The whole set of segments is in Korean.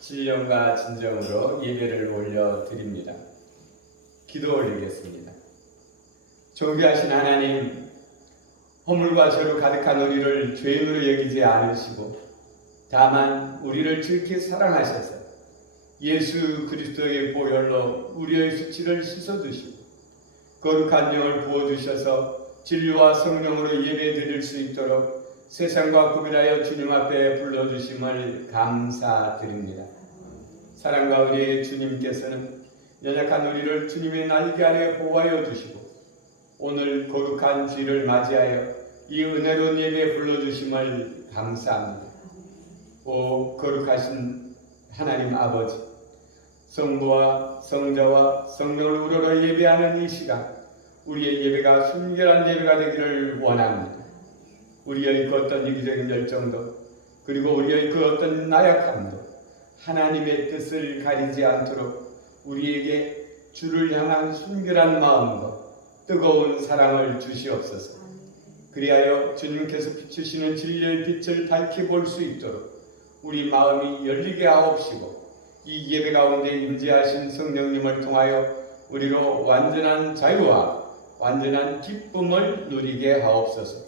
신령과 진정으로 예배를 올려드립니다. 기도 올리겠습니다. 존귀하신 하나님, 허물과 죄로 가득한 우리를 죄인으로 여기지 않으시고 다만 우리를 즐겁게 사랑하셔서 예수 그리스도의 보혈로 우리의 수치를 씻어주시고 거룩한 영을 부어주셔서 진리와 성령으로 예배드릴 수 있도록 세상과 구별하여 주님 앞에 불러주심을 감사드립니다. 사랑과 우리의 주님께서는 연약한 우리를 주님의 날개 아래 보호하여 주시고 오늘 거룩한 주일을 맞이하여 이 은혜로운 예배에 불러주심을 감사합니다. 오 거룩하신 하나님 아버지, 성부와 성자와 성령을 우러러 예배하는 이 시간, 우리의 예배가 순결한 예배가 되기를 원합니다. 우리의 그 어떤 이기적인 열정도 그리고 우리의 그 어떤 나약함도 하나님의 뜻을 가리지 않도록 우리에게 주를 향한 순결한 마음과 뜨거운 사랑을 주시옵소서. 그리하여 주님께서 비추시는 진리의 빛을 밝히 볼 수 있도록 우리 마음이 열리게 하옵시고 이 예배 가운데 임재하신 성령님을 통하여 우리로 완전한 자유와 완전한 기쁨을 누리게 하옵소서.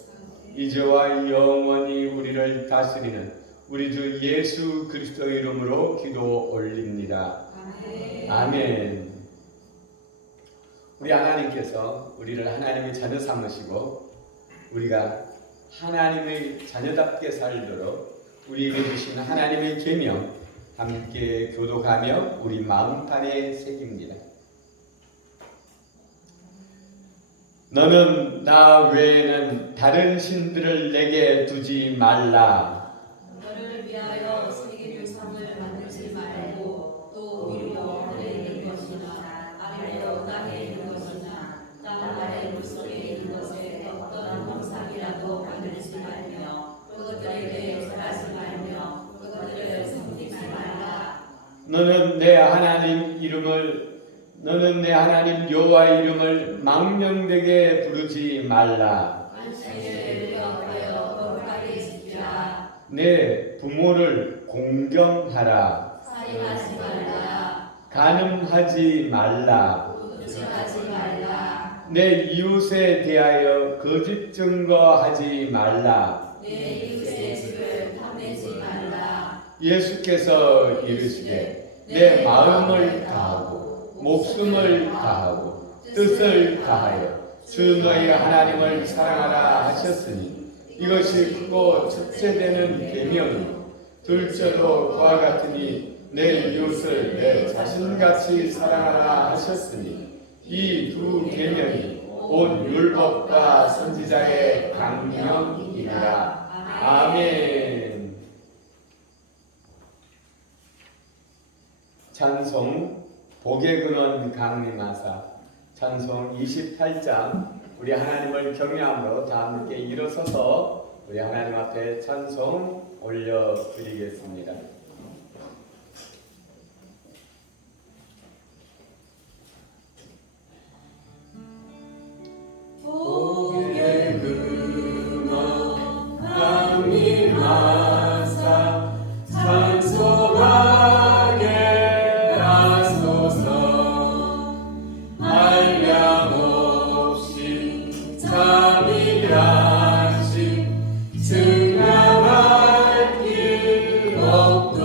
이제와 영원히 우리를 다스리는 우리 주 예수 그리스도의 이름으로 기도 올립니다. 아멘. 우리 하나님께서 우리를 하나님의 자녀 삼으시고 우리가 하나님의 자녀답게 살도록 우리에게 주신 하나님의 계명 함께 교독하며 우리 마음판에 새깁니다. 너는 나 외에는 다른 신들을 내게 두지 말라. 너를 위하여 새긴 우상을 만들지 말고 또 위로 하늘에 있는 것이나 아래로 땅에 있는 것이나 땅 아래 물속에 있는 것에 어떤 형상이라도 만들지 말며 그것들에 대해 절하지 말며 그것들을 섬기지 말라. 너는 내 하나님 여호와의 이름을 망령되게 부르지 말라. 안식일을 기억하여 거룩하게 지키라. 내 부모를 공경하라. 살인하지 말라. 간음하지 말라. 도둑질하지 말라. 내 이웃에 대하여 거짓 증거하지 말라. 내 이웃의 집을 탐내지 말라. 예수께서 이르시되 내 마음을 다하고 목숨을 다하고 뜻을 다하여 주 너희 하나님을 사랑하라 하셨으니 이것이 크고 첫째 되는 계명이요 둘째도 그와 같으니 내 이웃을 내 자신같이 사랑하라 하셨으니 이 두 계명이 온 율법과 선지자의 강령이니라. 아멘. 찬송 복의 근원 강림하사 찬송 28장 우리 하나님을 경외함으로 다 함께 일어서서 우리 하나님 앞에 찬송 올려드리겠습니다. 복의 근원 강림하사 찬송하라. 증명할 길 없다.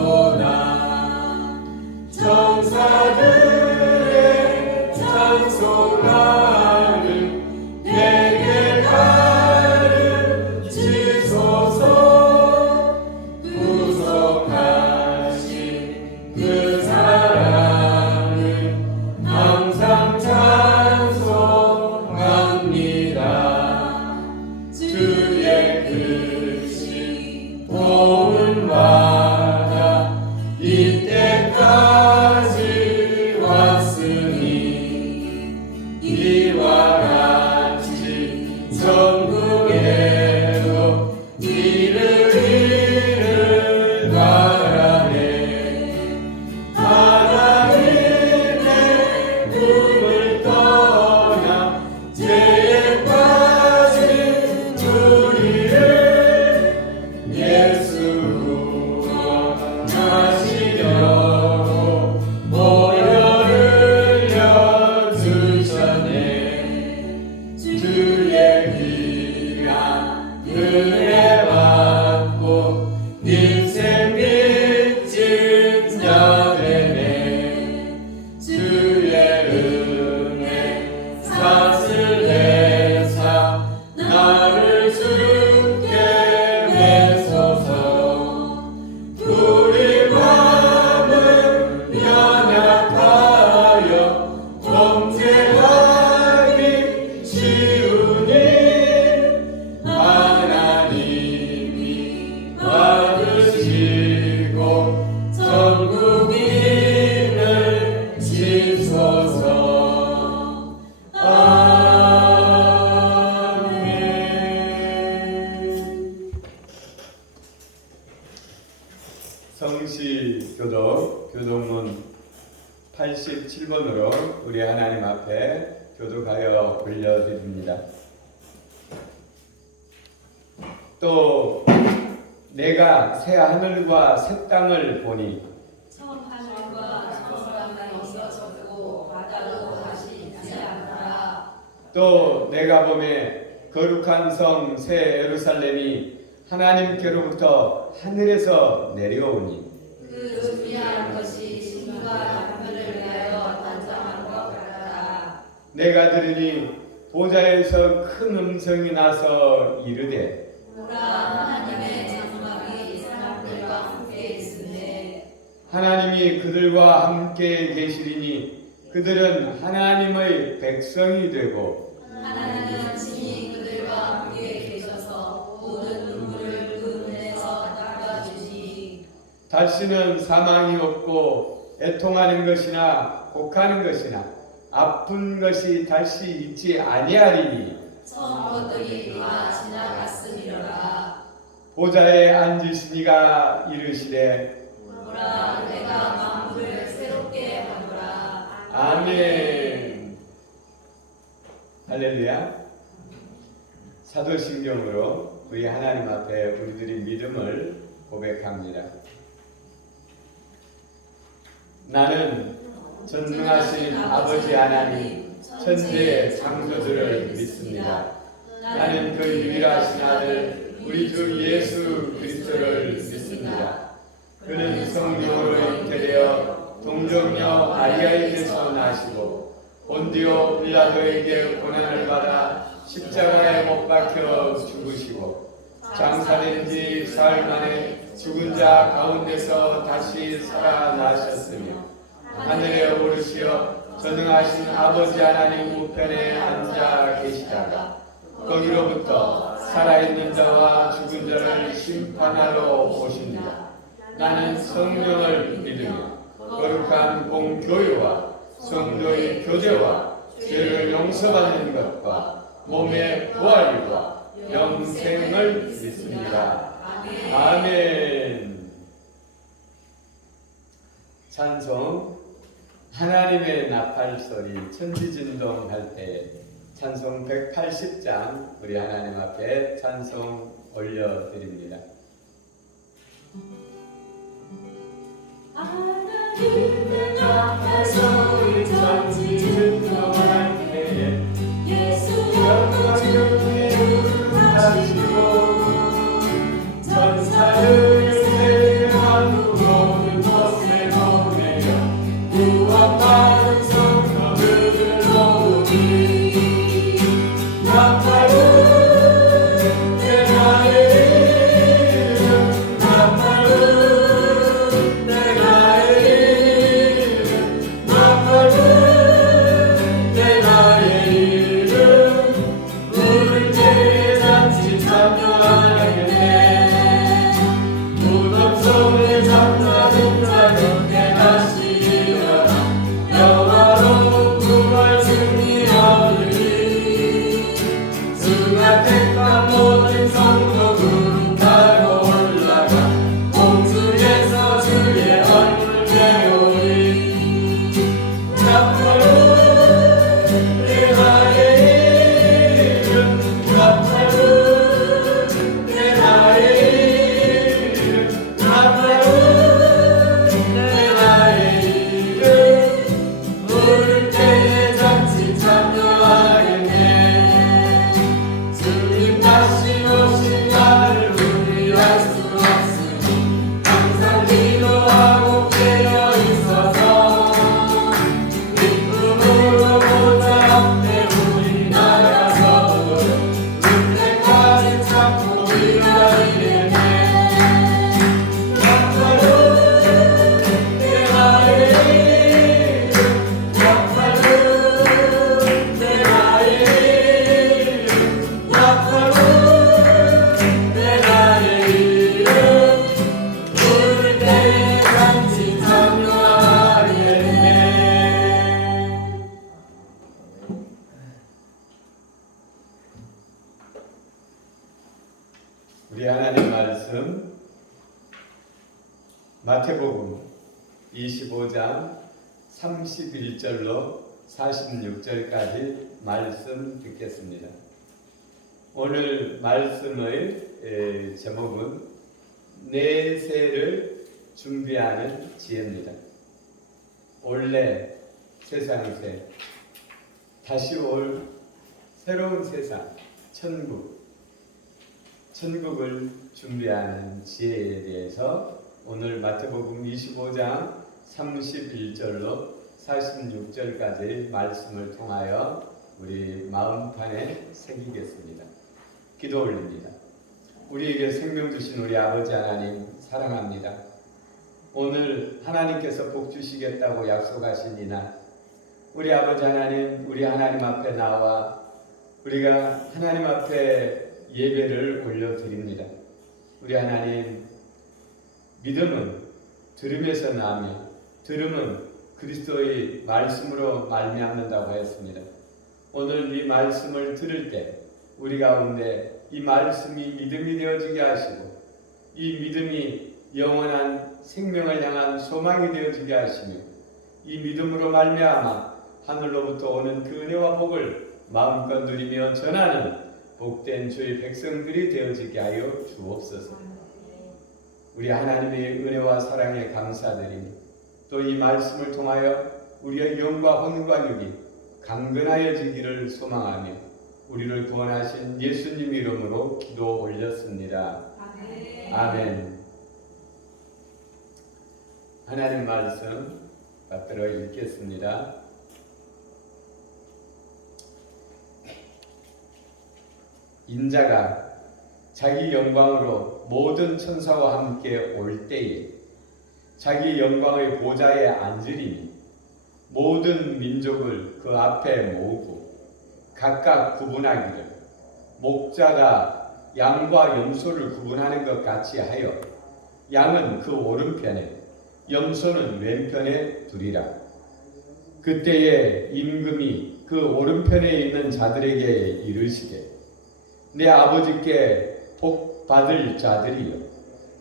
교독문 87번으로 우리 하나님 앞에 교독하여 올려드립니다. 또 내가 새 하늘과 새 땅을 보니 처음 하늘과 처음 땅이 없어졌고 바다도 다시 있지 않더라. 또 내가 보매 거룩한 성 새 예루살렘이 하나님께로부터 하늘에서 내려오니 그 준비한 것이 신과 남편을 위하여 단장한 것 같다. 내가 들으니 보좌에서 큰 음성이 나서 이르되 보라, 하나님의 장막이 사람들과 함께 있으네. 하나님이 그들과 함께 계시리니 그들은 하나님의 백성이 되고 하나님은 친히 그들과 함께 계셔서 모든 눈물을 그 눈에서 닦아주시니 다시는 사망이 없고 애통하는 것이나 곡하는 것이나 아픈 것이 다시 있지 아니하리니 처음 것들이 다 지나갔음이로라. 보좌에 앉으신 이가 이르시되 보라, 내가 만물을 새롭게 하노라. 아멘. 할렐루야. 사도신경으로 우리 하나님 앞에 우리들이 믿음을 고백합니다. 나는 전능하신 아버지 하나님 천지의 창조주를 믿습니다. 나는 그 유일하신 아들 우리 주 예수 그리스도를 믿습니다. 그는 성령으로 잉태되어 동정녀 마리아에게서 나시고 본디오 빌라도에게 고난을 받아 십자가에 못 박혀 죽으시고 장사된 지 사흘 만에 죽은 자 가운데서 다시 살아나셨으며 하늘에 오르시어 전능하신 아버지 하나님 우편에 앉아 계시다가 거기로부터 살아있는 자와 죽은 자를 심판하러 오십니다. 나는 성령을 믿으며 거룩한 공교회와 성도의 교제와 죄를 용서받는 것과 몸의 부활과 영생을 믿습니다. 아멘. 찬송 하나님의 나팔소리 천지진동 할 때 찬송 180장 우리 하나님 앞에 찬송 올려드립니다. 하나님의 나팔소리 천지진동할 때에 예수 영광을 부르시고 전사를 세계하고 모든 것에 보내려 구원받은 성도들을 모으니 나팔은 내 나의 이름 나팔은 내 나의 이름 나팔은 내 나의 이름 부를 때에 잔치 참여하겠네 무덤 속에 잠자는 자 곁에 다시 일어나 영화로운 부활 승리 얻으리 주가 택한 모든 성도 구름 타고 올라가 공중에서 주의 얼굴 배우리 나팔은 내 나의 이름 나팔은 내 나의 이름 나팔은 내 나의 이름 부를 때에 잔치 참여하겠네 주님 다시 오신 날을 우리할 수 없으니 항상 기도하고 깨어 있어서 기쁨으로 보좌 앞에 우리 나가서 그때까지 참고 기다리겠네 나팔은 내 나의 이름 나팔은 내 나의 이름 나팔은 내 나의 이름 부를 때에 잔치 참여하겠네. 우리 하나님 말씀 마태복음 25장 31절로 46절까지 말씀 듣겠습니다. 오늘 말씀의 제목은 내세를 준비하는 지혜입니다. 올해 세상새, 다시 올 새로운 세상, 천국을 준비하는 지혜에 대해서 오늘 마태복음 25장 31절로 46절까지 말씀을 통하여 우리 마음판에 새기겠습니다. 기도 올립니다. 우리에게 생명 주신 우리 아버지 하나님 사랑합니다. 오늘 하나님께서 복 주시겠다고 약속하신 이날, 우리 아버지 하나님, 우리 하나님 앞에 나와 우리가 하나님 앞에 예배를 올려드립니다. 우리 하나님, 믿음은 들음에서 나며 들음은 그리스도의 말씀으로 말미암는다고 했습니다. 오늘 이 말씀을 들을 때 우리 가운데 이 말씀이 믿음이 되어지게 하시고 이 믿음이 영원한 생명을 향한 소망이 되어지게 하시며 이 믿음으로 말미암아 하늘로부터 오는 그 은혜와 복을 마음껏 누리며 전하는 복된 주의 백성들이 되어지게 하여 주옵소서. 우리 하나님의 은혜와 사랑에 감사드리니 또 이 말씀을 통하여 우리의 영과 혼과 육이 강건하여지기를 소망하며 우리를 구원하신 예수님 이름으로 기도 올렸습니다. 아멘. 하나님 말씀 받들어 읽겠습니다. 인자가 자기 영광으로 모든 천사와 함께 올 때에 자기 영광의 보좌에 앉으리니 모든 민족을 그 앞에 모으고 각각 구분하기를 목자가 양과 염소를 구분하는 것 같이 하여 양은 그 오른편에 염소는 왼편에 두리라. 그때에 임금이 그 오른편에 있는 자들에게 이르시되 내 아버지께 복 받을 자들이여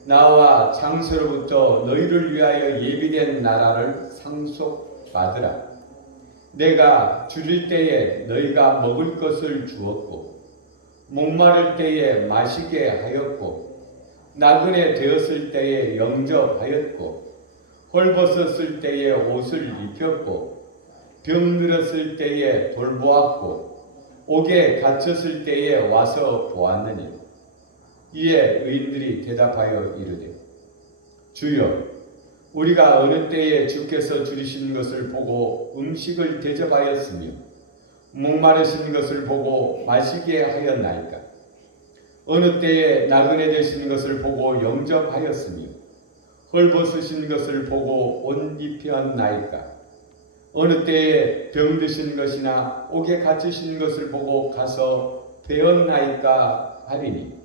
나와 장세로부터 너희를 위하여 예비된 나라를 상속받으라. 내가 줄일 때에 너희가 먹을 것을 주었고 목마를 때에 마시게 하였고 나그네 되었을 때에 영접하였고 헐벗었을 때에 옷을 입혔고 병들었을 때에 돌보았고 옥에 갇혔을 때에 와서 보았느니. 이에 의인들이 대답하여 이르되 주여 우리가 어느 때에 주께서 줄이신 것을 보고 음식을 대접하였으며 목마르신 것을 보고 마시게 하였나이까? 어느 때에 나그네 되신 것을 보고 영접하였으며 헐벗으신 것을 보고 옷 입혔나이까? 어느 때에 병드신 것이나 옥에 갇히신 것을 보고 가서 배웠나이까 하리니.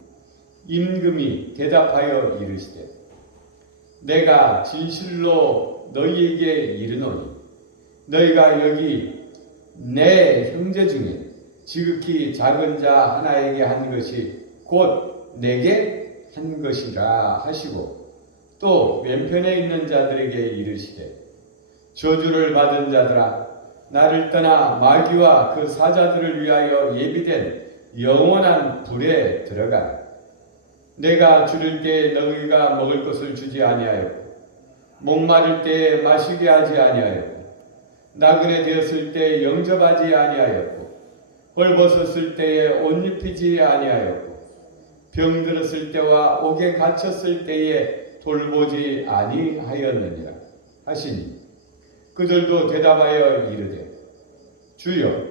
임금이 대답하여 이르시되 내가 진실로 너희에게 이르노니 너희가 여기 내 형제 중에 지극히 작은 자 하나에게 한 것이 곧 내게 한 것이라 하시고 또 왼편에 있는 자들에게 이르시되 저주를 받은 자들아 나를 떠나 마귀와 그 사자들을 위하여 예비된 영원한 불에 들어가라. 내가 줄일 때에 너희가 먹을 것을 주지 아니하였고 목마를 때에 마시게 하지 아니하였고 나그네 되었을 때에 영접하지 아니하였고 헐벗었을 때에 옷 입히지 아니하였고 병들었을 때와 옥에 갇혔을 때에 돌보지 아니하였느니라 하시니 그들도 대답하여 이르되 주여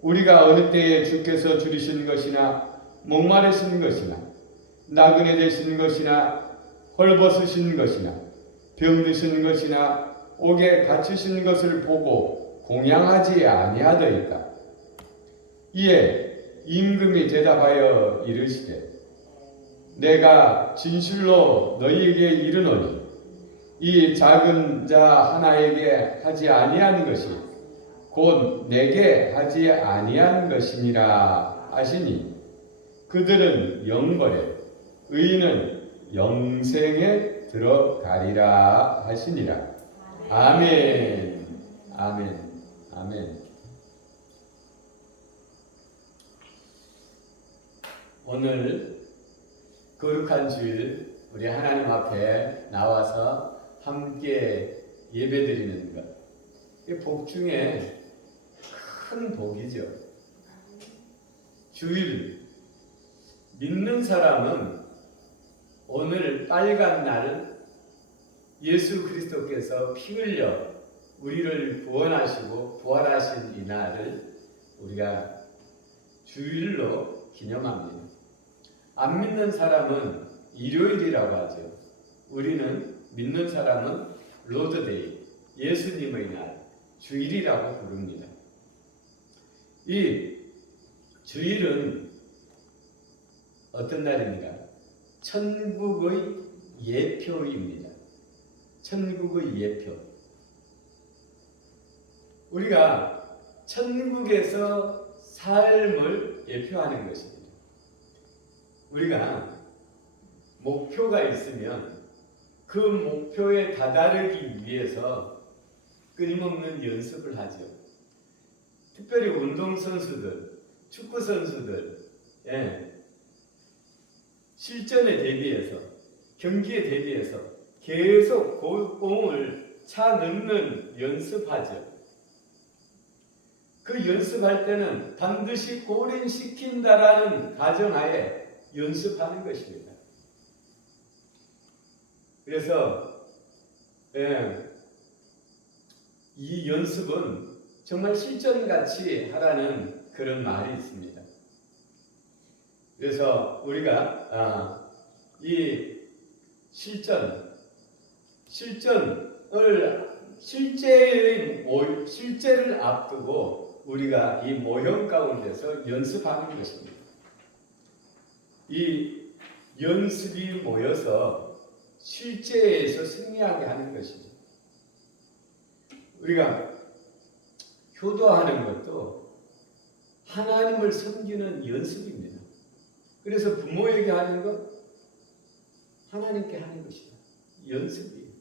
우리가 어느 때에 주께서 줄이신 것이나 목마르신 것이나 나그네 되신 것이나 헐벗으신 것이나 병드신 것이나 옥에 갇히신 것을 보고 공양하지 아니하더이까? 이에 임금이 대답하여 이르시되 내가 진실로 너희에게 이르노니 이 작은 자 하나에게 하지 아니한 것이 곧 내게 하지 아니한 것이니라 하시니 그들은 영벌에 의인은 영생에 들어가리라 하시니라. 아멘. 아멘. 아멘. 오늘 거룩한 주일 우리 하나님 앞에 나와서 함께 예배드리는 것, 이 복 중에 큰 복이죠. 주일 믿는 사람은 오늘 빨간 날 예수 그리스도께서 피 흘려 우리를 구원하시고 부활하신 이 날을 우리가 주일로 기념합니다. 안 믿는 사람은 일요일이라고 하죠. 우리는 믿는 사람은 로드데이, 예수님의 날, 주일이라고 부릅니다. 이 주일은 어떤 날입니까? 천국의 예표입니다. 천국의 예표. 우리가 천국에서 삶을 예표하는 것입니다. 우리가 목표가 있으면 그 목표에 다다르기 위해서 끊임없는 연습을 하죠. 특별히 운동선수들, 축구선수들, 실전에 대비해서, 경기에 대비해서 계속 공을 차 넣는 연습하죠. 그 연습할 때는 반드시 골인시킨다라는 가정하에 연습하는 것입니다. 그래서 이 연습은 정말 실전같이 하라는 그런 말이 있습니다. 그래서 우리가 이 실제를 앞두고 우리가 이 모형 가운데서 연습하는 것입니다. 이 연습이 모여서 실제에서 승리하게 하는 것이죠. 우리가 효도하는 것도 하나님을 섬기는 연습입니다. 그래서 부모에게 하는 것, 하나님께 하는 것이다. 연습이에요.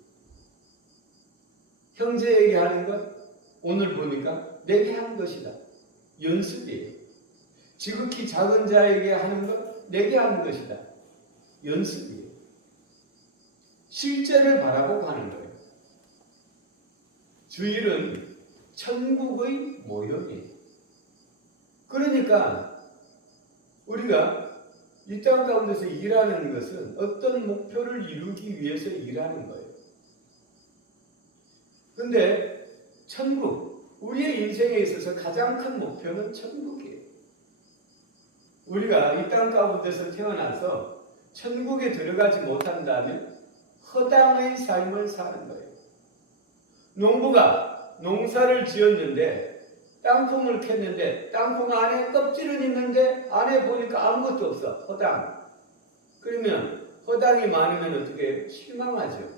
형제에게 하는 것, 오늘 보니까 내게 하는 것이다. 연습이에요. 지극히 작은 자에게 하는 것, 내게 하는 것이다. 연습이에요. 실제를 바라보고 하는 거예요. 주일은 천국의 모형이에요. 그러니까 우리가 이 땅 가운데서 일하는 것은 어떤 목표를 이루기 위해서 일하는 거예요. 근데 천국, 우리의 인생에 있어서 가장 큰 목표는 천국이에요. 우리가 이 땅 가운데서 태어나서 천국에 들어가지 못한다면 허당의 삶을 사는 거예요. 농부가 농사를 지었는데 땅콩을 캤는데 땅콩 안에 껍질은 있는데 안에 보니까 아무것도 없어. 허당. 그러면 허당이 많으면 어떻게 실망하죠.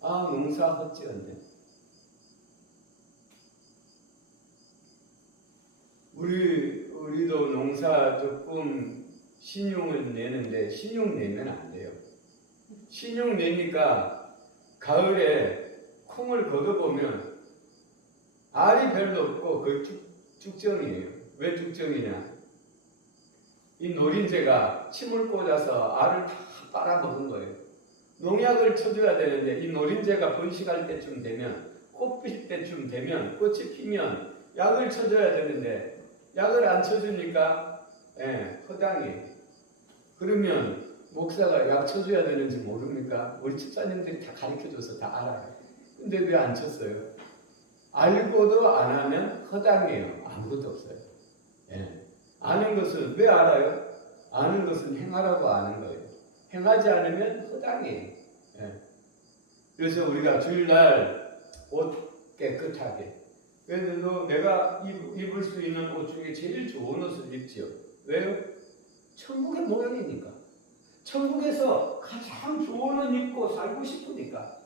아, 농사 헛지었네. 우리도 농사 조금 신용을 내는데 신용 내면 안 돼요. 신용 내니까 가을에 콩을 걷어보면 알이 별로 없고 거의 쭉정이에요. 왜 쭉정이냐? 이 노린재가 침을 꽂아서 알을 다 빨아먹은 거예요. 농약을 쳐줘야 되는데 이 노린재가 번식할 때쯤 되면, 꽃 필 때쯤 되면, 꽃이 피면 약을 쳐줘야 되는데 약을 안 쳐주니까 허당이에요. 그러면 목사가 약 쳐줘야 되는지 모릅니까? 우리 집사님들이 다 가르쳐줘서 다 알아요. 근데 왜 안 쳤어요? 알고도 안 하면 허당이에요. 아무것도 없어요. 아는 것은 왜 알아요? 아는 것은 행하라고 아는 거예요. 행하지 않으면 허당이에요. 그래서 우리가 주일날 옷 깨끗하게, 그래도 내가 입을 수 있는 옷 중에 제일 좋은 옷을 입지요. 왜요? 천국의 모양이니까. 천국에서 가장 좋은 옷 입고 살고 싶으니까.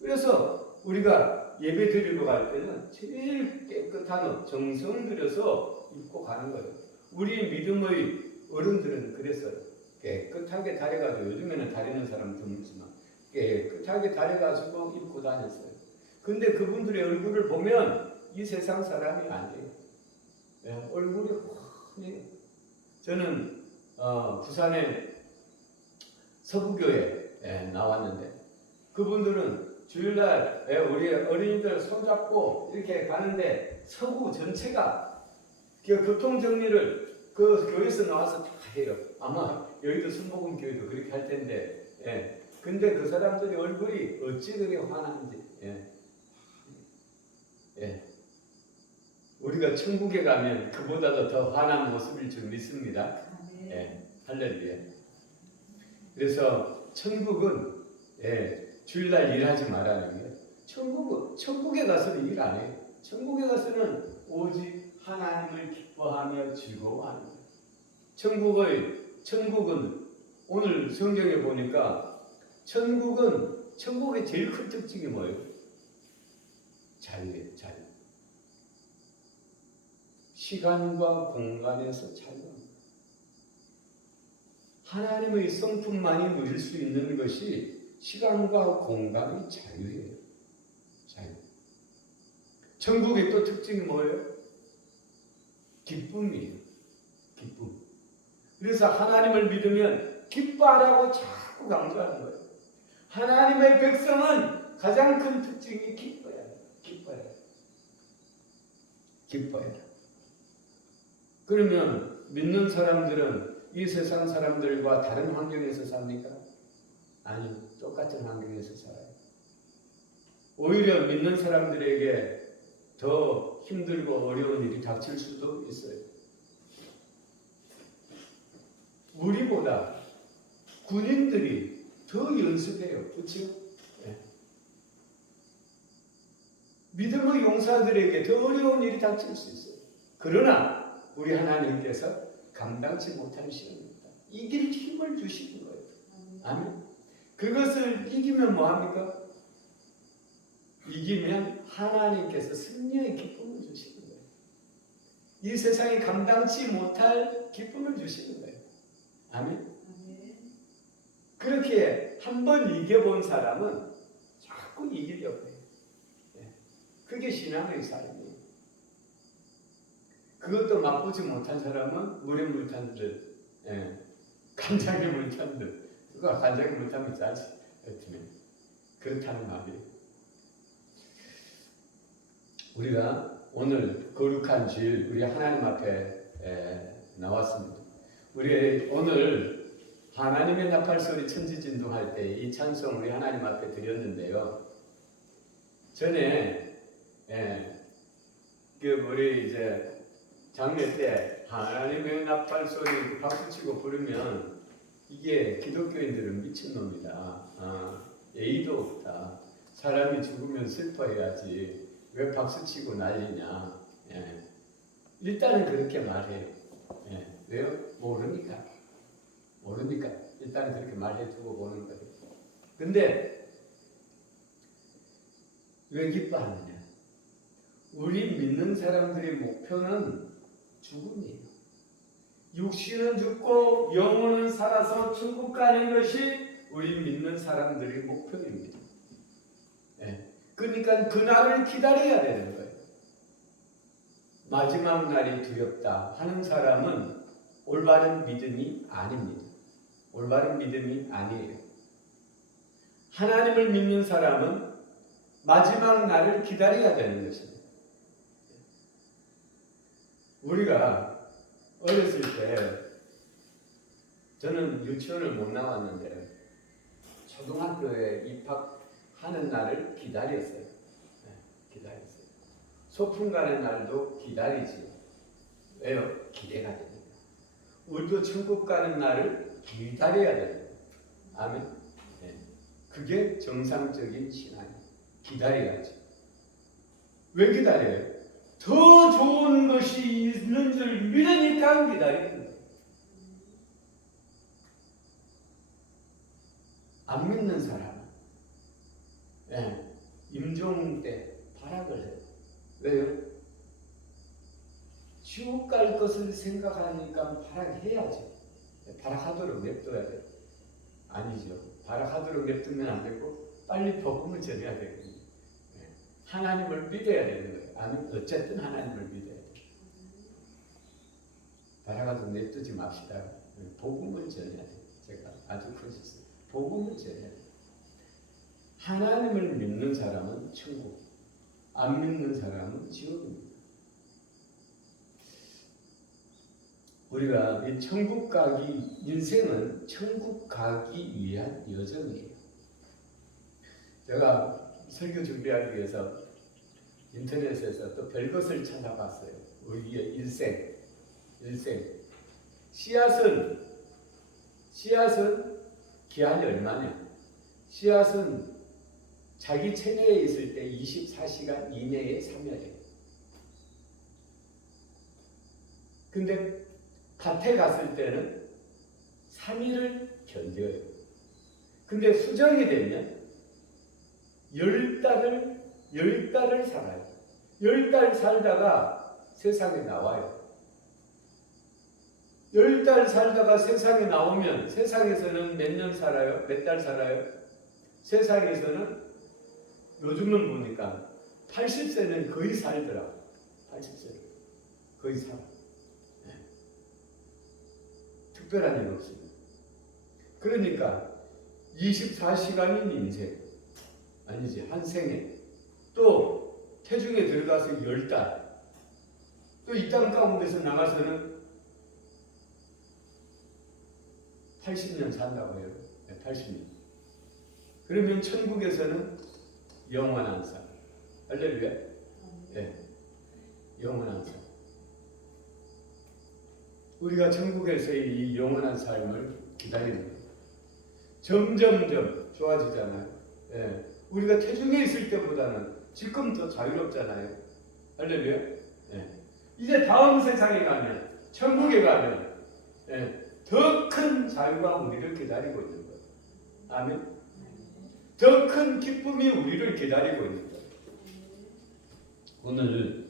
그래서 우리가 예배 드리러 갈 때는 제일 깨끗한 옷, 정성 들여서 입고 가는 거예요. 우리 믿음의 어른들은 그랬어요. 깨끗하게 다려가지고, 요즘에는 다리는 사람 드물지만 깨끗하게 다려가지고 입고 다녔어요. 근데 그분들의 얼굴을 보면 이 세상 사람이 아니에요. 얼굴이 훤해요. 저는 부산의 서부교회에 나왔는데 그분들은 주일날 우리 어린이들 손잡고 이렇게 가는데 서구 전체가 교통 정리를 그 교회에서 나와서 다 해요. 아마 여의도 순복음 교회도 그렇게 할 텐데, 근데 그 사람들이 얼굴이 어찌 그렇게 환한지, 우리가 천국에 가면 그보다도 더 환한 모습일 줄 믿습니다. 할렐루야. 그래서 천국은 주일날 일하지 말라는 거예요. 천국에 가서는 일 안 해요. 천국에 가서는 오직 하나님을 기뻐하며 즐거워하는 거예요. 천국은 오늘 성경에 보니까 천국의 제일 큰 특징이 뭐예요? 자유예요. 자유. 시간과 공간에서 자유합니다. 하나님의 성품만이 누릴 수 있는 것이 시간과 공간의 자유예요. 자유. 천국의 또 특징이 뭐예요? 기쁨이에요. 기쁨. 그래서 하나님을 믿으면 기뻐하라고 자꾸 강조하는 거예요. 하나님의 백성은 가장 큰 특징이 기뻐야 해요. 기뻐야 해요. 그러면 믿는 사람들은 이 세상 사람들과 다른 환경에서 삽니까? 아니요. 똑같은 환경에서 살아요. 오히려 믿는 사람들에게 더 힘들고 어려운 일이 닥칠 수도 있어요. 우리보다 군인들이 더 연습해요. 그렇죠? 믿음의 용사들에게 더 어려운 일이 닥칠 수 있어요. 그러나 우리 하나님께서 감당치 못한 시험입니다. 이길 힘을 주시는 거예요. 아멘. 그것을 이기면 뭐합니까? 이기면 하나님께서 승리의 기쁨을 주시는 거예요. 이 세상이 감당치 못할 기쁨을 주시는 거예요. 아멘. 그렇게 한번 이겨본 사람은 자꾸 이기려고 해요. 그게 신앙의 삶이에요. 그것도 맛보지 못한 사람은 물에 물 탄들, 간장에 물 탄들, 그거 간장에 물 타면 짜지. 그렇다는 말이에요. 우리가 오늘 거룩한 주일 우리 하나님 앞에 나왔습니다. 우리 오늘 하나님의 나팔소리 천지진동할 때 이 찬송 우리 하나님 앞에 드렸는데요. 전에 우리 이제 장례 때 하나님의 나팔소리 박수치고 부르면 이게 기독교인들은 미친놈이다. 예의도 없다. 사람이 죽으면 슬퍼해야지 왜 박수치고 난리냐. 일단은 그렇게 말해요. 왜요? 모르니까. 일단 그렇게 말해두고 보는 거예요. 근데 왜 기뻐하느냐? 우리 믿는 사람들의 목표는 죽음이에요. 육신은 죽고 영혼은 살아서 천국 가는 것이 우리 믿는 사람들의 목표입니다. 그러니까 그날을 기다려야 되는 거예요. 마지막 날이 두렵다 하는 사람은 올바른 믿음이 아닙니다. 올바른 믿음이 아니에요. 하나님을 믿는 사람은 마지막 날을 기다려야 되는 것입니다. 우리가 어렸을 때 저는 유치원을 못 나왔는데 초등학교에 입학하는 날을 기다렸어요. 소풍 가는 날도 기다리지. 왜요? 기대가 됩니다. 우리도 천국 가는 날을 기다려야 됩니다. 아멘. 그게 정상적인 신앙이에요. 기다려야지. 왜 기다려요? 더 좋은 것이 있는 줄 믿으니까 기다리는 거예요. 안 믿는 사람은 임종 때 발악을 해요. 왜요? 지옥 갈 것을 생각하니까 발악해야지. 발악하도록 냅둬야 돼요. 아니죠. 발악하도록 냅두면 안 되고 빨리 복음을 전해야 되거든요. 하나님을 믿어야 되는 거예요. 아니 어쨌든 하나님을 믿어야 돼요. 발악하도록 냅두지 맙시다. 복음을 전해야 돼요. 제가 아주 크셨어요. 복음을 전해야 돼요. 하나님을 믿는 사람은 천국, 안 믿는 사람은 지옥입니다. 우리가 이 천국 가기, 인생은 천국 가기 위한 여정이에요. 제가 설교 준비하기 위해서 인터넷에서 또 별것을 찾아봤어요. 우리의 일생. 씨앗은 기한이 얼마냐? 씨앗은 자기 체내에 있을 때 24시간 이내에 사멸해요. 근데 밭에 갔을 때는 3일을 견뎌요. 근데 수정이 되면 10달을 살아요. 10달 살다가 세상에 나와요. 10달 살다가 세상에 나오면 세상에서는 몇 년 살아요? 몇 달 살아요? 세상에서는 요즘은 보니까 80세는 거의 살더라고요. 80세는 거의 살아. 특별한 일 없습니다. 그러니까 24시간인 인생 아니지 한 생에 또 태중에 들어가서 10달 또 이 땅 가운데서 나가서는 80년 산다고 해요. 80년. 그러면 천국에서는 영원한 삶. 할렐루야. 네. 영원한 삶. 우리가 천국에서의 이 영원한 삶을 기다리는 거예요. 점점점 좋아지잖아요. 예. 우리가 태중에 있을 때보다는 지금 더 자유롭잖아요. 할렐루야. 예. 이제 다음 세상에 가면, 천국에 가면 예. 더 큰 자유가 우리를 기다리고 있는 거예요. 아멘. 더 큰 기쁨이 우리를 기다리고 있는 거예요. 오늘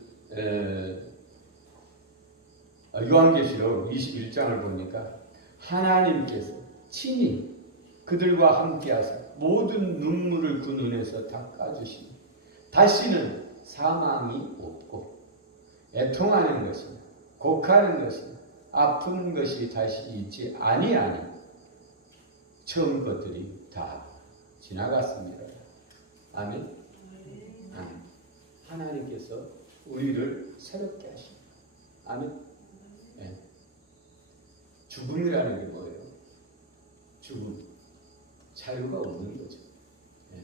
요한계시록 21장을 보니까 하나님께서 친히 그들과 함께하사 모든 눈물을 그 눈에서 닦아주시니 다시는 사망이 없고 애통하는 것이나 곡하는 것이나 아픈 것이 다시 있지 아니하니 처음 것들이 다 지나갔습니다. 아멘. 아멘. 하나님께서 우리를 새롭게 하십니다. 아멘. 네. 죽음이라는 게 뭐예요? 죽음. 자유가 없는 거죠. 네.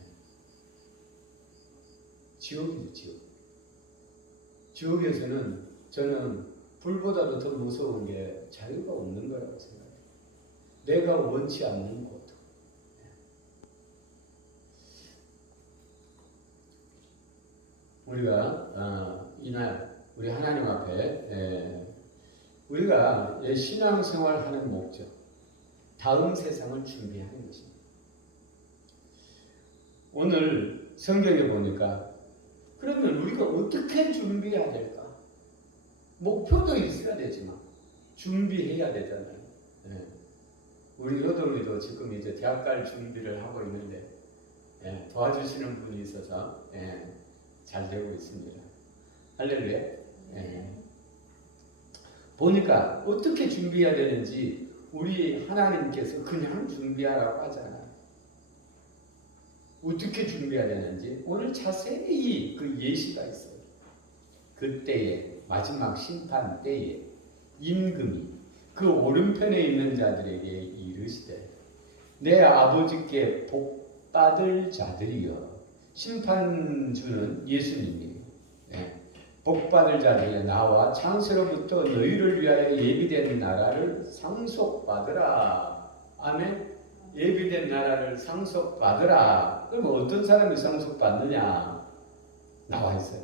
지옥이죠, 지옥. 지옥에서는 저는 불보다도 더 무서운 게 자유가 없는 거라고 생각해요. 내가 원치 않는 고통. 우리가 이날 우리 하나님 앞에 우리가 신앙생활하는 목적, 다음 세상을 준비하는 것입니다. 오늘 성경에 보니까 그러면 우리가 어떻게 준비해야 될까? 목표도 있어야 되지만 준비해야 되잖아요. 우리 여동이도 지금 이제 대학 갈 준비를 하고 있는데 도와주시는 분이 있어서 잘 되고 있습니다. 할렐루야. 보니까 어떻게 준비해야 되는지 우리 하나님께서 그냥 준비하라고 하잖아요. 어떻게 준비해야 되는지 오늘 자세히 그 예시가 있어요. 그때에 마지막 심판 때에 임금이 그 오른편에 있는 자들에게 이르시되 내 아버지께 복 받을 자들이여. 심판주는 예수님이 복 받을 자들이여 나와 창세로부터 너희를 위하여 예비된 나라를 상속받으라. 아멘. 예비된 나라를 상속받으라. 그럼 어떤 사람이 상속받느냐? 나와 있어요.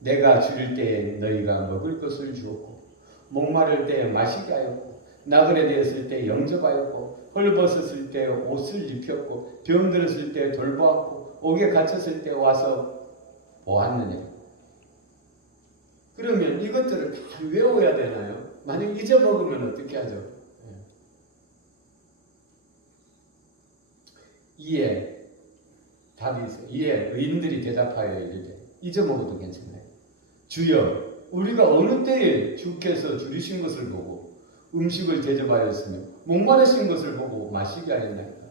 내가 줄일 때에 너희가 먹을 것을 주었고 목마를 때에 마시게 하였고 나그네 되었을 때 영접하였고 헐벗었을 때 옷을 입혔고 병들었을 때 돌보았고 옥에 갇혔을 때 와서 보았느냐. 그러면 이것들을 다 외워야 되나요? 만약 잊어먹으면 어떻게 하죠? 이에 답이 있어요. 이에 의인들이 대답하여 이르되 잊어먹어도 괜찮아요. 주여 우리가 어느 때에 주께서 줄이신 것을 보고 음식을 대접하였으며 목마르신 것을 보고 마시게 하였나이까.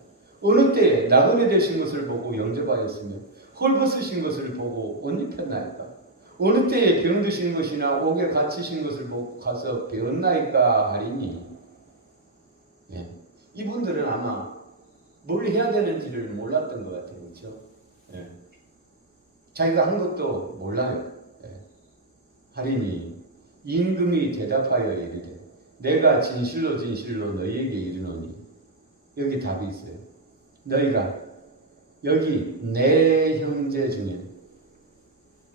어느 때에 나그네 되신 것을 보고 영접하였으며 헐벗으신 것을 보고 옷 입혔나이까. 어느 때에 병드신 것이나 옥에 갇히신 것을 보고 가서 배웠나이까 하리니. 예. 이분들은 아마 뭘 해야 되는지를 몰랐던 것 같아요. 그렇죠? 예. 자기가 한 것도 몰라요. 예. 하리니 임금이 대답하여 이르되 내가 진실로 진실로 너희에게 이르노니. 여기 답이 있어요. 너희가 여기 내 형제 중에,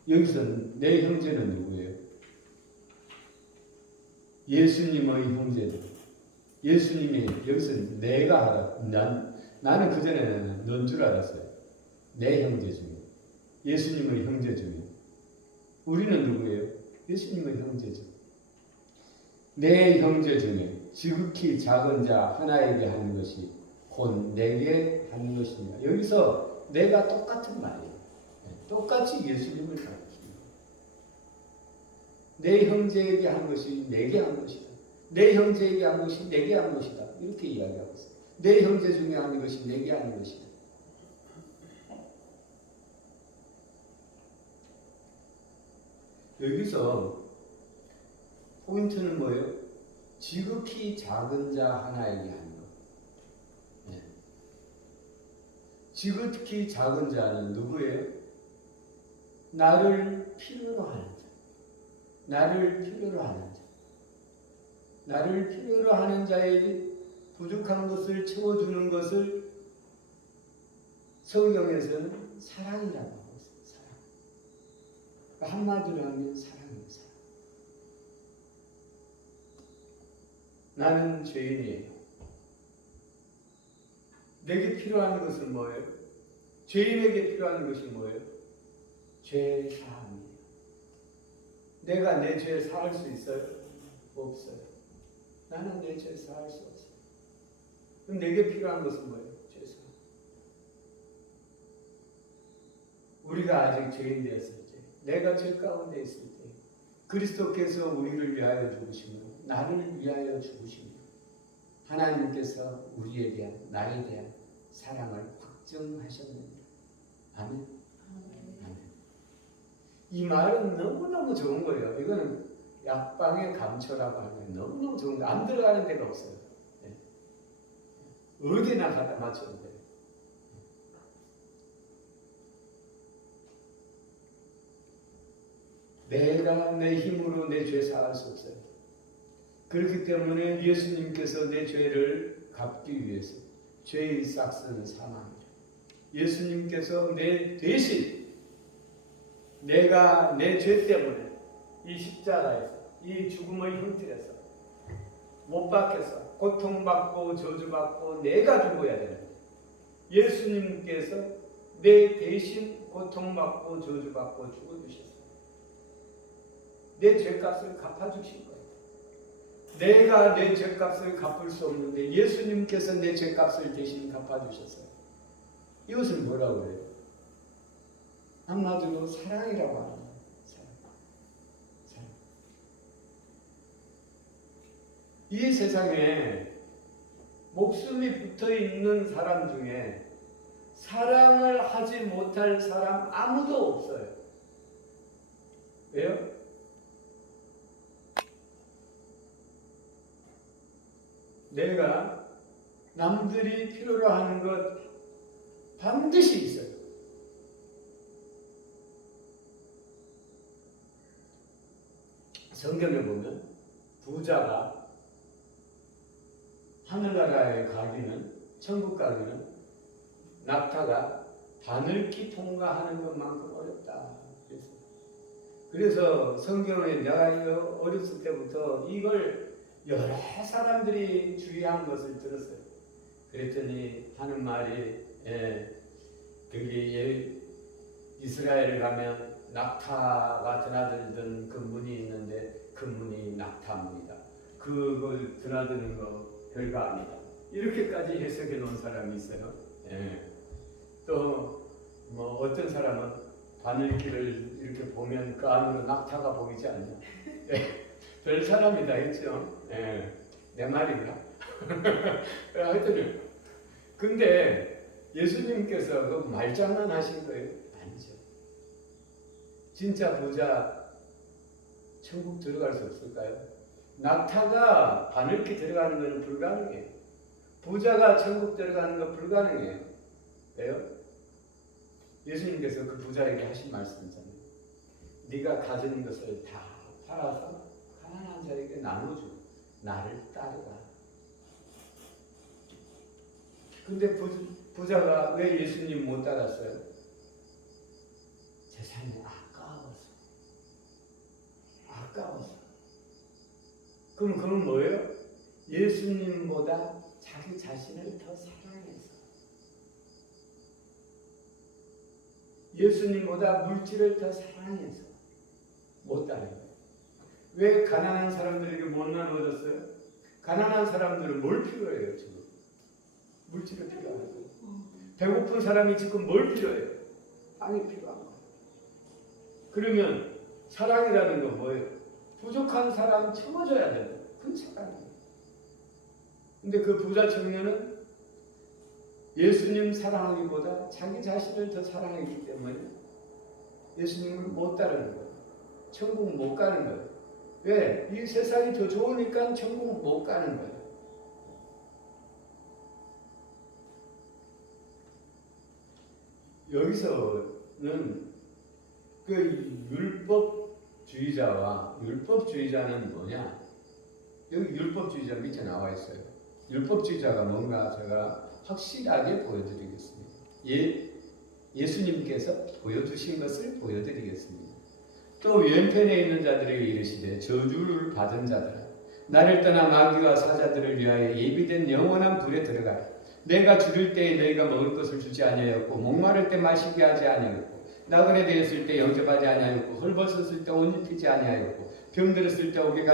여기서 내 형제는 누구예요? 예수님의 형제들. 예수님이 여기서 내가 하라. 나는 그전에는 넌 줄 알았어요. 내 형제 중에. 예수님의 형제 중에. 우리는 누구예요? 예수님의 형제죠. 내 형제 중에 지극히 작은 자 하나에게 하는 것이 곧 내게 하는 것이냐. 여기서 내가 똑같은 말이에요. 똑같이 예수님을 가르칩니다. 내 형제에게 한 것이 내게 한 것이다. 내 형제에게 한 것이 내게 한 것이다. 이렇게 이야기하고 있어요. 내 형제 중에 하는 것이 내게 하는 것이다. 여기서 포인트는 뭐예요? 지극히 작은 자 하나에게 하는 것. 네. 지극히 작은 자는 누구예요? 나를 필요로 하는 자. 나를 필요로 하는 자. 나를 필요로 하는 자에게 부족한 것을 채워주는 것을 성경에서는 사랑이라고 하고 있어요. 사랑. 그러니까 한마디로 하면 사랑입니다. 사랑. 나는 죄인이에요. 내게 필요한 것은 뭐예요? 죄인에게 필요한 것이 뭐예요? 죄 사함이에요. 내가 내 죄 사할 수 있어요? 없어요. 나는 내 죄 사할 수 없어요. 그럼 내게 필요한 것은 뭐예요? 죄 사함. 우리가 아직 죄인 되었을 때, 내가 죄 가운데 있을 때, 그리스도께서 우리를 위하여 죽으시며 나를 위하여 죽으시며 하나님께서 우리에 대한, 나에 대한 사랑을 확증하셨느니라. 아멘. 아멘. 이 말은 너무너무 좋은 거예요. 이거는 약방의 감초라고 하면 너무너무 좋은 거. 안 들어가는 데가 없어요. 네. 어디나 갖다 맞춰도 돼요. 내가 내 힘으로 내 죄 사할 수 없어요. 그렇기 때문에 예수님께서 내 죄를 갚기 위해서 죄의 싹스는 사망이죠. 예수님께서 내 대신 내가 내 죄 때문에 이 십자가에서 이 죽음의 형틀에서 못 박혀서 고통받고 저주받고 내가 죽어야 되는데 예수님께서 내 대신 고통받고 저주받고 죽어주셨어요. 내 죄값을 갚아주신 거예요. 내가 내 죄값을 갚을 수 없는데 예수님께서 내 죄값을 대신 갚아주셨어요. 이것을 뭐라고 그래요? 한마디로 사랑이라고 합니다. 사랑. 이 세상에 목숨이 붙어있는 사람 중에 사랑을 하지 못할 사람 아무도 없어요. 왜요? 내가 남들이 필요로 하는 것 반드시 있어요. 성경에 보면 부자가 하늘나라에 가기는, 천국 가기는 낙타가 바늘기 통과하는 것만큼 어렵다. 그래서 성경에 내가 어렸을 때부터 이걸 여러 사람들이 주의한 것을 들었어요. 그랬더니 하는 말이 거기 이스라엘을 가면 낙타가 드나들던 그 문이 있는데 그 문이 낙타문이다. 그걸 드나드는 거 별거 아니다. 이렇게까지 해석해 놓은 사람이 있어요. 또 뭐 어떤 사람은 바늘길을 이렇게 보면 그 안으로 낙타가 보이지 않냐. 별 사람이 다 있죠. 내 말인가? 하여튼 근데 예수님께서 그 말장난 하신 거예요? 아니죠. 진짜 부자 천국 들어갈 수 없을까요? 낙타가 바늘길 들어가는 것은 불가능해요. 부자가 천국 들어가는 건 불가능해요. 왜요? 예수님께서 그 부자에게 하신 말씀이잖아요. 네가 가진 것을 다 팔아서 가난한 자에게 나눠주고 나를 따르라. 근데 부자가 왜 예수님 못 따랐어요? 재산이 아까워서. 그럼 그건 뭐예요? 예수님보다 자기 자신을 더 사랑해서. 예수님보다 물질을 더 사랑해서 못 따른 거예요. 왜 가난한 사람들에게 못 나눠줬어요? 가난한 사람들은 뭘 필요해요 지금? 물질이 필요한 거예요. 배고픈 사람이 지금 뭘 필요해요? 빵이 필요한 거예요. 그러면 사랑이라는 건 뭐예요? 부족한 사람 채워줘야 돼요. 그건 사랑이에요. 근데 그 부자 청년은 예수님 사랑하기보다 자기 자신을 더 사랑했기 때문에 예수님을 못 따르는 거예요. 천국 못 가는 거예요. 왜? 이 세상이 더 좋으니까 천국 못 가는 거예요. 여기서는 그 율법주의자와 율법주의자는 뭐냐? 여기 율법주의자 밑에 나와 있어요. 율법주의자가 뭔가 제가 확실하게 보여드리겠습니다. 예수님께서 보여주신 것을 보여드리겠습니다. 또 왼편에 있는 자들에게 이르시되 저주를 받은 자들아 나를 떠나 마귀와 사자들을 위하여 예비된 영원한 불에 들어가라. 내가 주를 때에 너희가 먹을 것을 주지 아니하였고 목마를 때 마시게 하지 아니하였고 나그네 되었을 때 영접하지 아니하였고 헐벗었을 때 옷 입히지 아니하였고 병들었을 때 옥에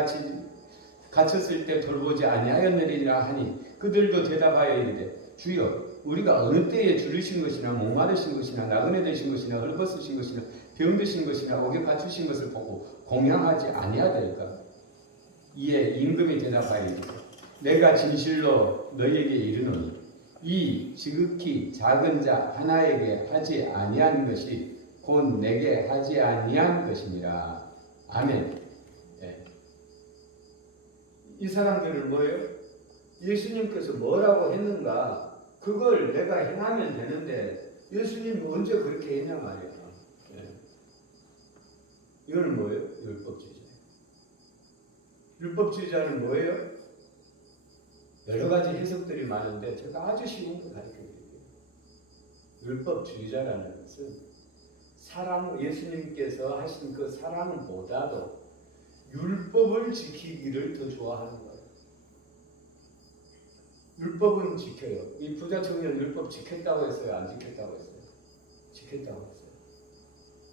갇혔을 때 돌보지 아니하였느니라 하니 그들도 대답하여 이르되 주여 우리가 어느 때에 줄이신 것이나 목마르신 것이나 나그네 되신 것이나 헐벗으신 것이나 병드신 것이나 옥에 갇히신 것을 보고 공양하지 아니하될까? 이에 임금이 대답하여 이르되 내가 진실로 너희에게 이르노니 이 지극히 작은 자 하나에게 하지 아니한 것이 곧 내게 하지 아니한 것이니라. 아멘. 네. 이 사람들은 뭐예요? 예수님께서 뭐라고 했는가? 그걸 내가 행하면 되는데 예수님 언제 그렇게 했냐 말이야. 네. 이거는 뭐예요? 율법주의자. 율법주의자는 뭐예요? 여러 가지 해석들이 많은데 제가 아주 쉬운 거 가르쳐드릴게요. 율법주의자라는 것은 예수님께서 하신 그 사랑보다도 율법을 지키기를 더 좋아하는 거예요. 율법은 지켜요. 이 부자 청년 율법 지켰다고 했어요? 안 지켰다고 했어요? 지켰다고 했어요.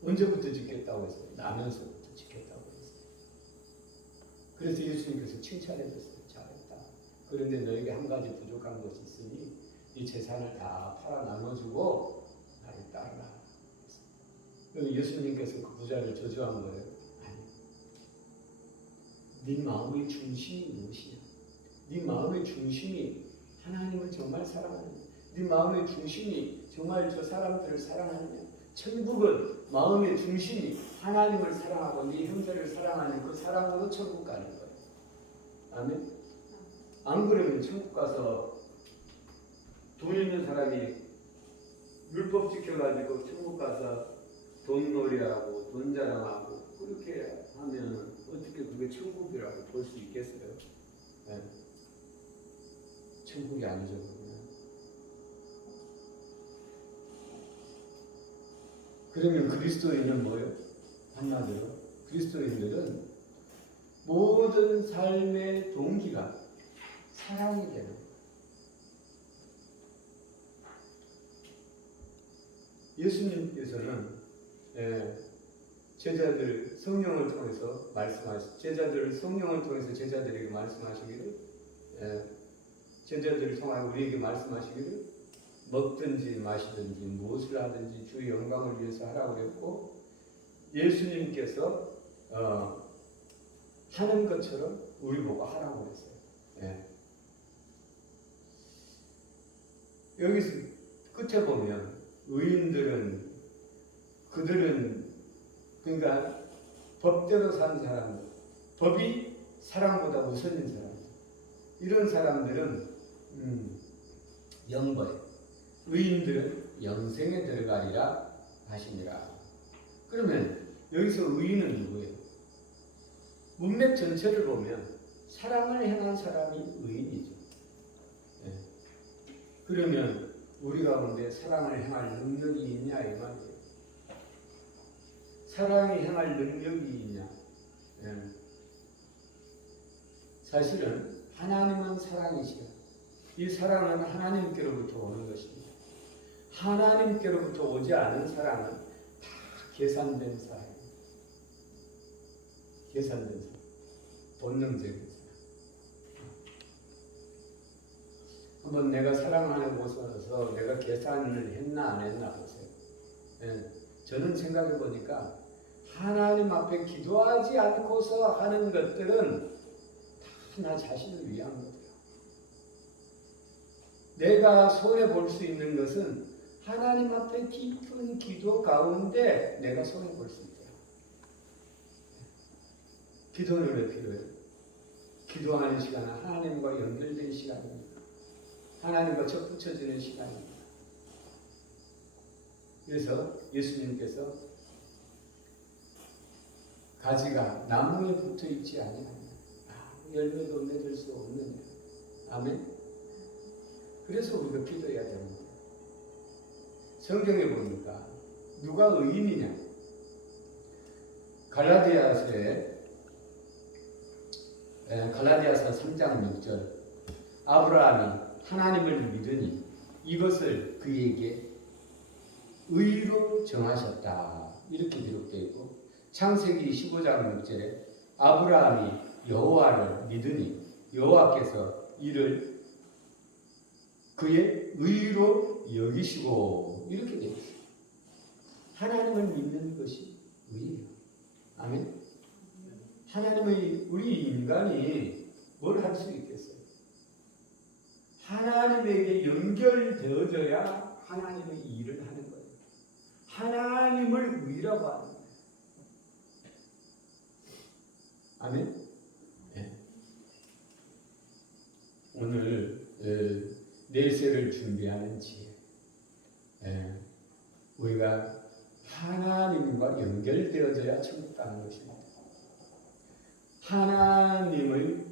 언제부터 지켰다고 했어요? 나면서부터 지켰다고 했어요. 그래서 예수님께서 칭찬해줬어요. 잘했다. 그런데 너에게 한 가지 부족한 것이 있으니 이 재산을 다 팔아 나눠주고 나를 따르라. 그럼 예수님께서 그 부자를 저주한 거예요? 아니. 네 마음의 중심이 무엇이냐? 네 마음의 중심이 하나님을 정말 사랑하느냐? 네 마음의 중심이 정말 저 사람들을 사랑하느냐? 천국은 마음의 중심이 하나님을 사랑하고 네 형제를 사랑하는 그 사랑으로 천국 가는 거예요. 아멘. 안 그러면 천국 가서 돈 있는 사람이 율법 지켜가지고 천국 가서 돈 놀이하고 돈 자랑하고 그렇게 하면 어떻게 그게 천국이라고 볼 수 있겠어요? 네. 천국이 아니죠. 그러면 그리스도인은 뭐예요? 한마디로 그리스도인들은 모든 삶의 동기가 사랑이 되는 거예요. 예수님께서는 제자들 성령을 통해서 제자들을 성령을 통해서 제자들에게 말씀하시기를 제자들을 통하여 우리에게 말씀하시기를 먹든지 마시든지 무엇을 하든지 주의 영광을 위해서 하라고 그랬고 예수님께서 하는 것처럼 우리 보고 하라고 그랬어요. 예. 여기서 끝에 보면 의인들은 그들은 그러니까 법대로 산 사람들, 법이 사랑보다 우선인 사람들, 이런 사람들은 영벌, 의인들은 영생에 들어가리라 하시니라. 그러면 여기서 의인은 누구예요? 문맥 전체를 보면 사랑을 행한 사람이 의인이죠. 예. 그러면 우리 가운데 사랑을 행할 능력이 있냐 이 말이에요. 사랑이 행할 능력이 있냐? 예. 사실은 하나님은 사랑이시라. 이 사랑은 하나님께로부터 오는 것입니다. 하나님께로부터 오지 않은 사랑은 다 계산된 사랑. 계산된 사랑. 본능적인 사랑. 한번 내가 사랑하는 곳에서 내가 계산을 했나 안 했나 보세요. 예. 저는 생각해 보니까 하나님 앞에 기도하지 않고서 하는 것들은 다 나 자신을 위한 거예요. 내가 손해볼 수 있는 것은 하나님 앞에 깊은 기도 가운데 내가 손해볼 수 있다. 기도는 왜 필요해요? 기도하는 시간은 하나님과 연결된 시간입니다. 하나님과 접붙여지는 시간입니다. 그래서 예수님께서 가지가 나무에 붙어 있지 아니하냐, 열매도 맺을 수 없느냐. 아멘. 그래서 우리가 기도해야 됩니다. 성경에 보니까 누가 의인이냐? 갈라디아서 3장 6절 아브라함이 하나님을 믿으니 이것을 그에게 의로 정하셨다. 이렇게 기록되어 있고 창세기 15장 6절에 아브라함이 여호와를 믿으니 여호와께서 이를 그의 의로 여기시고 이렇게 되어 있어요. 하나님을 믿는 것이 의예요. 아멘. 하나님의 우리 인간이 뭘 할 수 있겠어요? 하나님에게 연결되어져야 하나님의 일을 하는 거예요. 하나님을 의라고 하는 거예요. 아멘. 네. 오늘 내세를 준비하는 지혜, 우리가 하나님과 연결되어져야 천국 가는 것입니다. 하나님의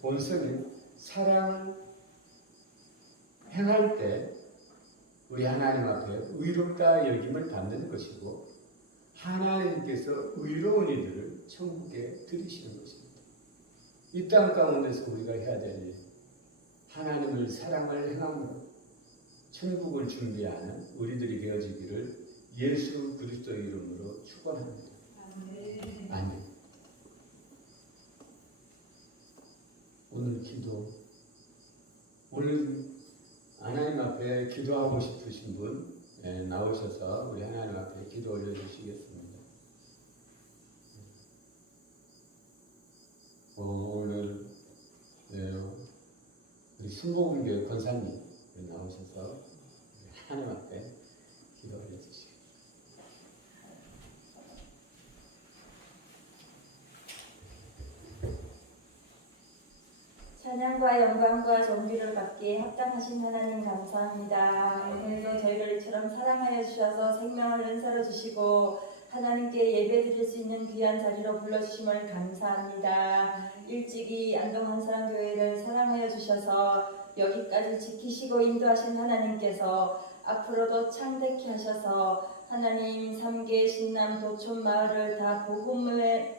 본성인 사랑을 행할 때 우리 하나님 앞에 의롭다 여김을 받는 것이고 하나님께서 의로운 이들을 천국에 들이시는 것입니다. 이 땅 가운데서 우리가 해야 될 일, 하나님을 사랑을 행함으로 천국을 준비하는 우리들이 되어지기를 예수 그리스도의 이름으로 축원합니다. 아멘. 오늘 기도, 오늘 하나님 앞에 기도하고 싶으신 분 나오셔서 우리 하나님 앞에 기도 올려주시겠습니다. 오늘 우리 순복음교회 권사님 나오셔서 하나님 앞에 기도 올려주시겠습니다. 찬양과 영광과 존귀를 받기에 합당하신 하나님 감사합니다. 오늘도 저희를 이처럼 사랑하여 주셔서 생명을 은사로 주시고 하나님께 예배드릴 수 있는 귀한 자리로 불러주심을 감사합니다. 일찍이 안동한사랑교회를 사랑하여 주셔서 여기까지 지키시고 인도하신 하나님께서 앞으로도 창대케 하셔서 하나님 삼계 신남 도촌 마을을 다 복음의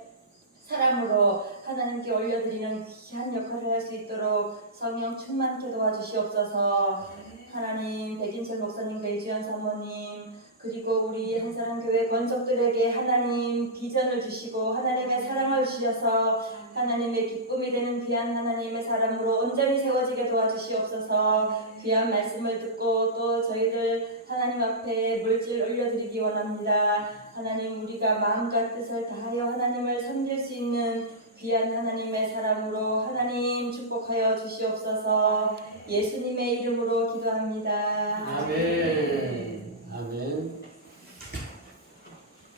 사랑으로 하나님께 올려드리는 귀한 역할을 할 수 있도록 성령 충만케 도와주시옵소서. 하나님 백인철 목사님, 배주연 사모님, 그리고 우리 한사람 교회 권속들에게 하나님 비전을 주시고 하나님의 사랑을 주셔서 하나님의 기쁨이 되는 귀한 하나님의 사람으로 온전히 세워지게 도와주시옵소서. 귀한 말씀을 듣고 또 저희들 하나님 앞에 물질 올려드리기 원합니다. 하나님 우리가 마음과 뜻을 다하여 하나님을 섬길 수 있는 귀한 하나님의 사람으로 하나님 축복하여 주시옵소서. 예수님의 이름으로 기도합니다. 아멘. 아멘.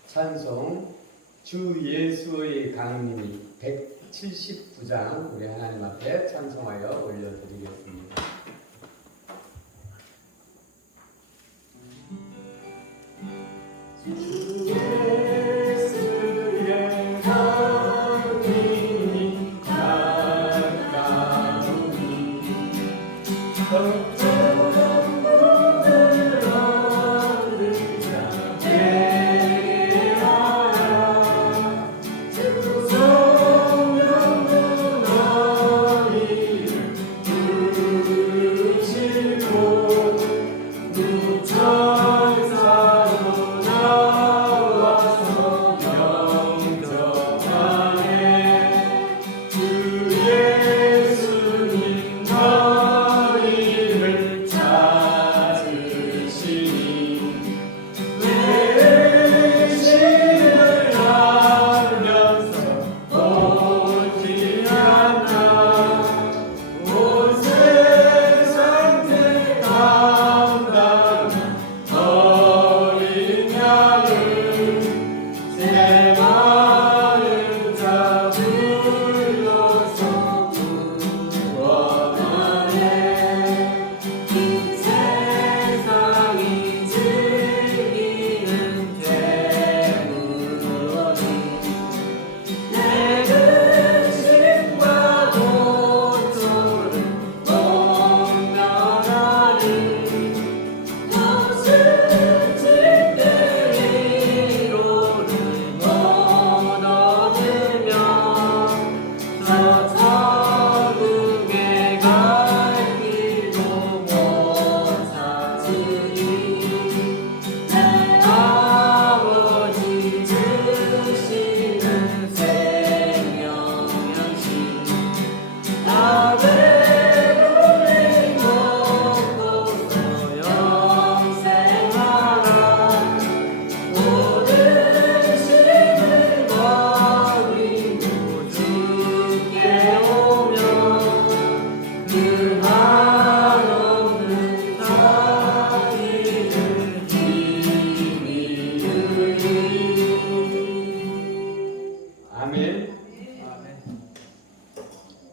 찬송 주 예수의 강림이 179장 우리 하나님 앞에 찬송하여 올려드리겠습니다. 주 예수의 강림이 가까우니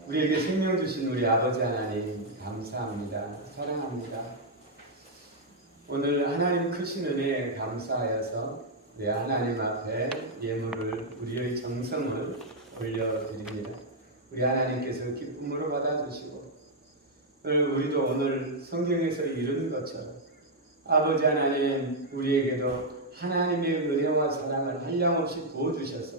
우리에게 생명 주신 우리 아버지 하나님 감사합니다. 사랑합니다. 오늘 하나님 크신 은혜에 감사하여서 우리 하나님 앞에 예물을 우리의 정성을 올려드립니다. 우리 하나님께서 기쁨으로 받아주시고 우리도 오늘 성경에서 이룬 것처럼 아버지 하나님 우리에게도 하나님의 은혜와 사랑을 한량없이 부어주셔서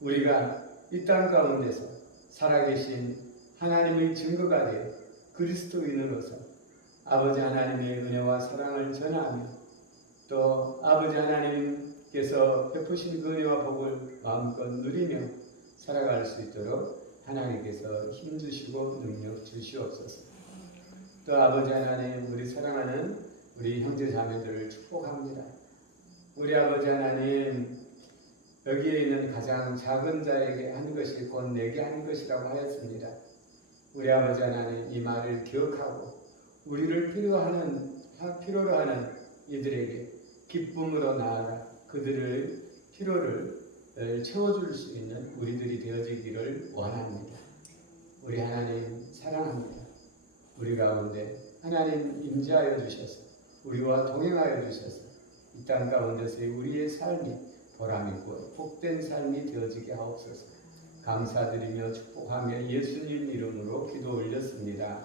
우리가 이 땅 가운데서 살아계신 하나님의 증거가 되어 그리스도인으로서 아버지 하나님의 은혜와 사랑을 전하며 또 아버지 하나님께서 베푸신 그 은혜와 복을 마음껏 누리며 살아갈 수 있도록 하나님께서 힘주시고 능력 주시옵소서. 또 아버지 하나님 우리 사랑하는 우리 형제 자매들을 축복합니다. 우리 아버지 하나님 여기에 있는 가장 작은 자에게 한 것이 곧 내게 한 것이라고 하였습니다. 우리 아버지 하나님 이 말을 기억하고 우리를 필요로 하는 이들에게 기쁨으로 나아가 그들의 필요를 채워줄 수 있는 우리들이 되어지기를 원합니다. 우리 하나님 사랑합니다. 우리 가운데 하나님 임재하여 주셔서 우리와 동행하여 주셔서 이 땅 가운데서의 우리의 삶이 보람있고 복된 삶이 되어지게 하옵소서. 감사드리며 축복하며 예수님 이름으로 기도 올렸습니다.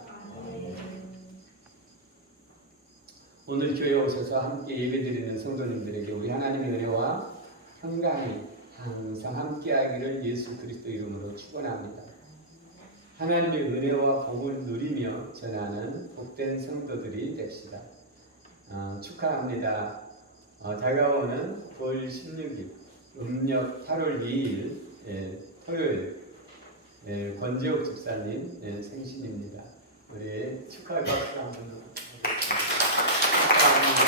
오늘 교회에 오셔서 함께 예배드리는 성도님들에게 우리 하나님의 은혜와 평강이 항상 함께하기를 예수 그리스도 이름으로 축원합니다. 하나님의 은혜와 복을 누리며 전하는 복된 성도들이 됩시다. 축하합니다. 다가오는 9월 16일 음력 8월 2일 토요일 권지옥 집사님 생신입니다. 우리 축하의 박수 한번 하겠습니다. 축하합니다.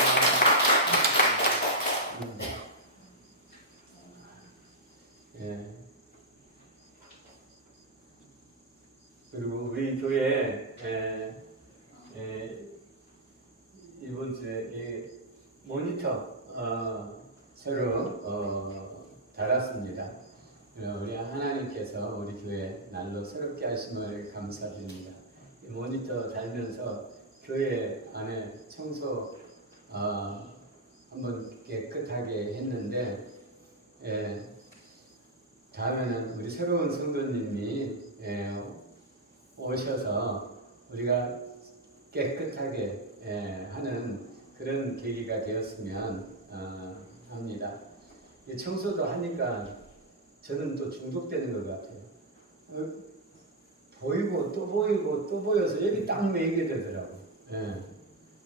그리고 우리 교회 이번 주에 모니터 새로 달았습니다. 우리 하나님께서 우리 교회 날로 새롭게 하심을 감사드립니다. 이 모니터 달면서 교회 안에 청소 한번 깨끗하게 했는데 다음에는 우리 새로운 성도님이 오셔서 우리가 깨끗하게 하는 그런 계기가 되었으면 합니다. 이 청소도 하니까 저는 또 중독되는 것 같아요. 보이고 또 보이고 또 보여서 여기 딱 매이게 되더라고요.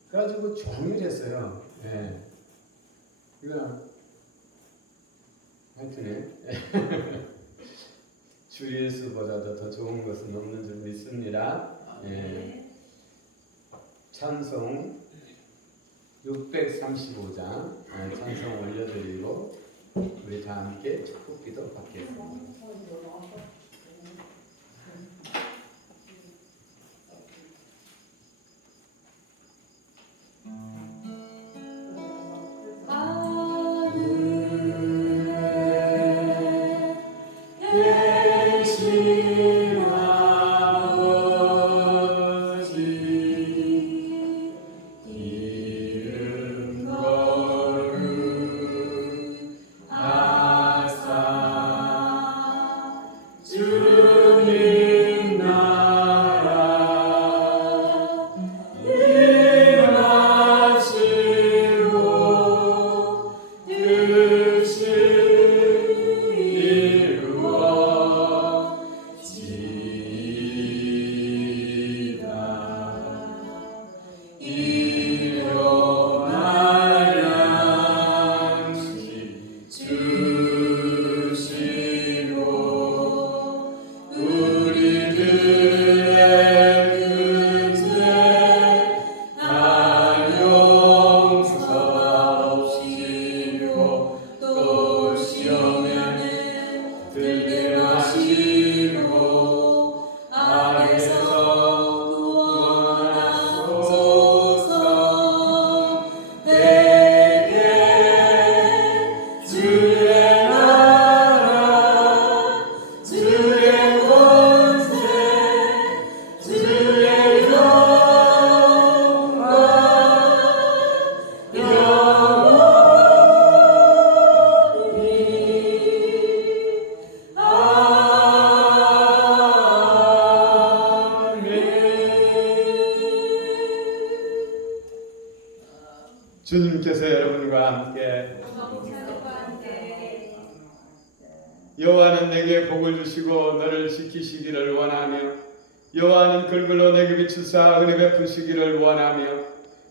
그래가지고 종일 했어요. 이거 하여튼에 주 예수보다도 더 좋은 것은 없는 줄 믿습니다. 찬송 635장 찬송 올려드리고 우리 다 함께 축복기도 받겠습니다. 주님께서 여러분과 함께 여호와는 내게 복을 주시고 너를 지키시기를 원하며 여호와는 걸굴로 내게 비추사 은혜 베푸시기를 원하며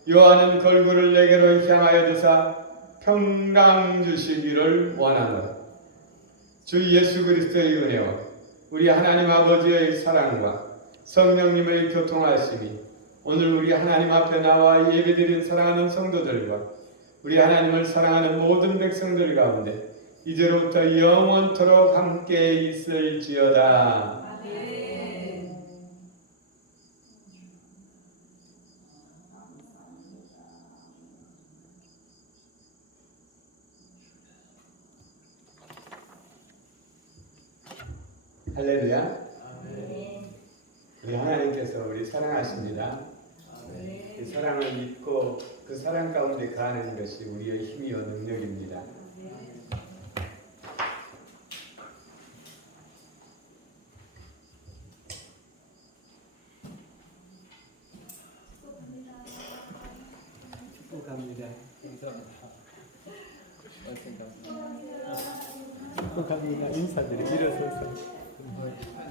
여호와는 걸굴을 내게로 향하여 드사 평강 주시기를 원하노라. 주 예수 그리스도의 은혜와 우리 하나님 아버지의 사랑과 성령님의 교통하심이 오늘 우리 하나님 앞에 나와 예배드린 사랑하는 성도들과 우리 하나님을 사랑하는 모든 백성들 가운데 이제로부터 영원토록 함께 있을지어다. 아멘. 할렐루야. 네. 우리 하나님께서 우리 사랑하십니다. 네. 그 사랑을 믿고 그 사랑 가운데 가는 것이 우리의 힘이요 능력입니다. 축복합니다. 축복합니다. 인사드리 일어서서. 축복합니다.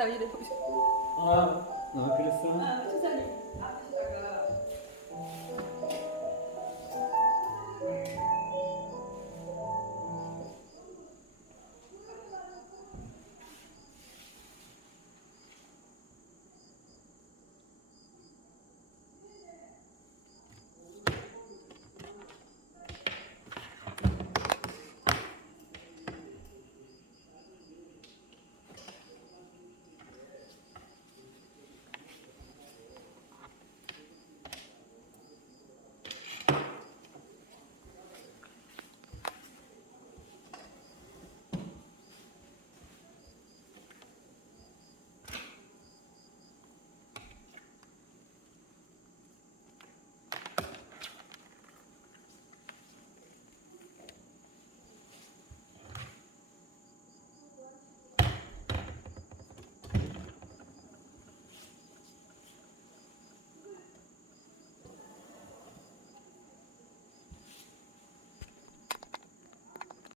아프시다 이래 보셔. 그랬어? 주사님 아프시다가